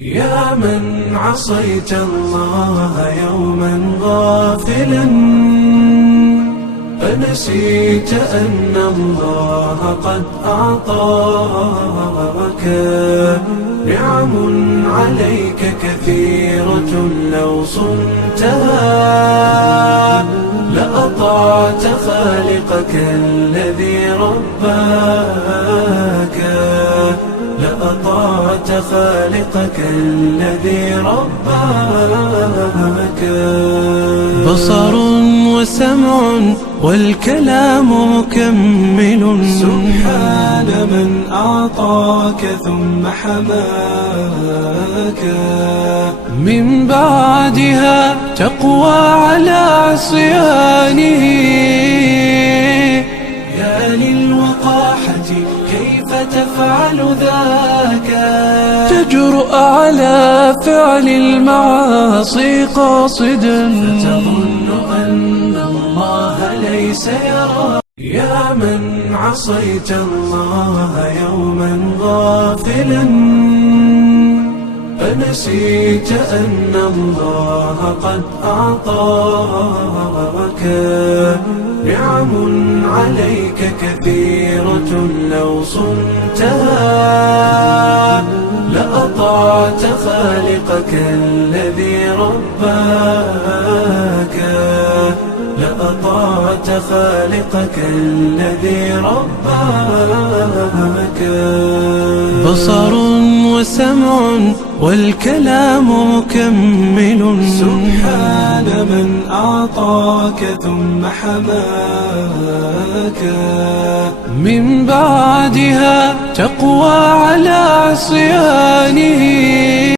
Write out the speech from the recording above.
يا من عصيت الله يوما غافلا فنسيت أن الله قد أعطاك نعم عليك كثيرة لو صنتها لأطعت خالقك الذي رباك لأطعت خالقك الذي رباك بصر وسمع والكلام مكمل سبحان من أعطاك ثم حماك من بعدها تقوى على عصيانه يا للوقاحة كيف تفعل ذاك تجرؤ على فعل المعاصي قاصدا فتظن أن الله ليس يرى يا من عصيت الله يوما غافلا فنسيت أن الله قد أعطاك نعم عليك كثيرة لو صنتها لأطعت خالقك الذي رباك لأطعت خالقك الذي رباك بصر وسمع والكلام مكمل سبحان من أعطاك ثم حماك من بعدها تقوى على عصيانه